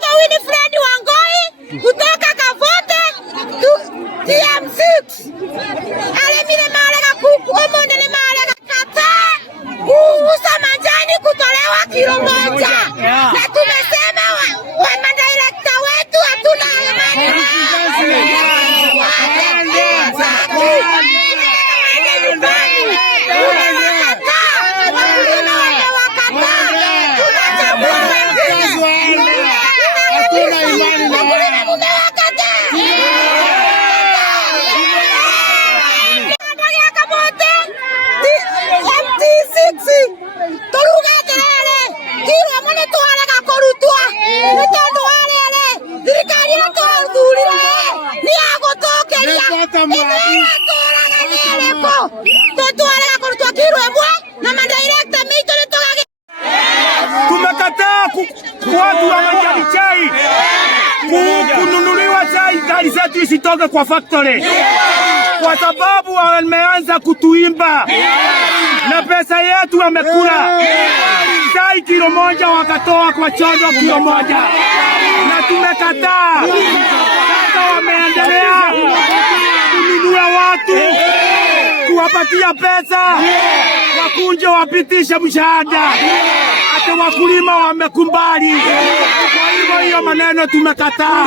naitwa Winifred Wangoi kutoka Kavote TM6. Alemile malega kuku omonde ni malega kata kuuza majani kutolewa kilo moja. Na tumesema wa madirekta wetu hatuna amani. Tumekataa watu wa majani chai kununuliwa chai, gari zetu isitoke kwa factory kwa sababu wameanza kutuimba na pesa yetu wamekula. Chai kilo moja wakatoa kwa chondo kilo moja, na tumekataa. Sasa wameendelea kununua watu, kuwapatia pesa wakunje wapitishe mshahada. Hata wakulima wamekumbali. Kwa hivyo hiyo maneno tumekataa.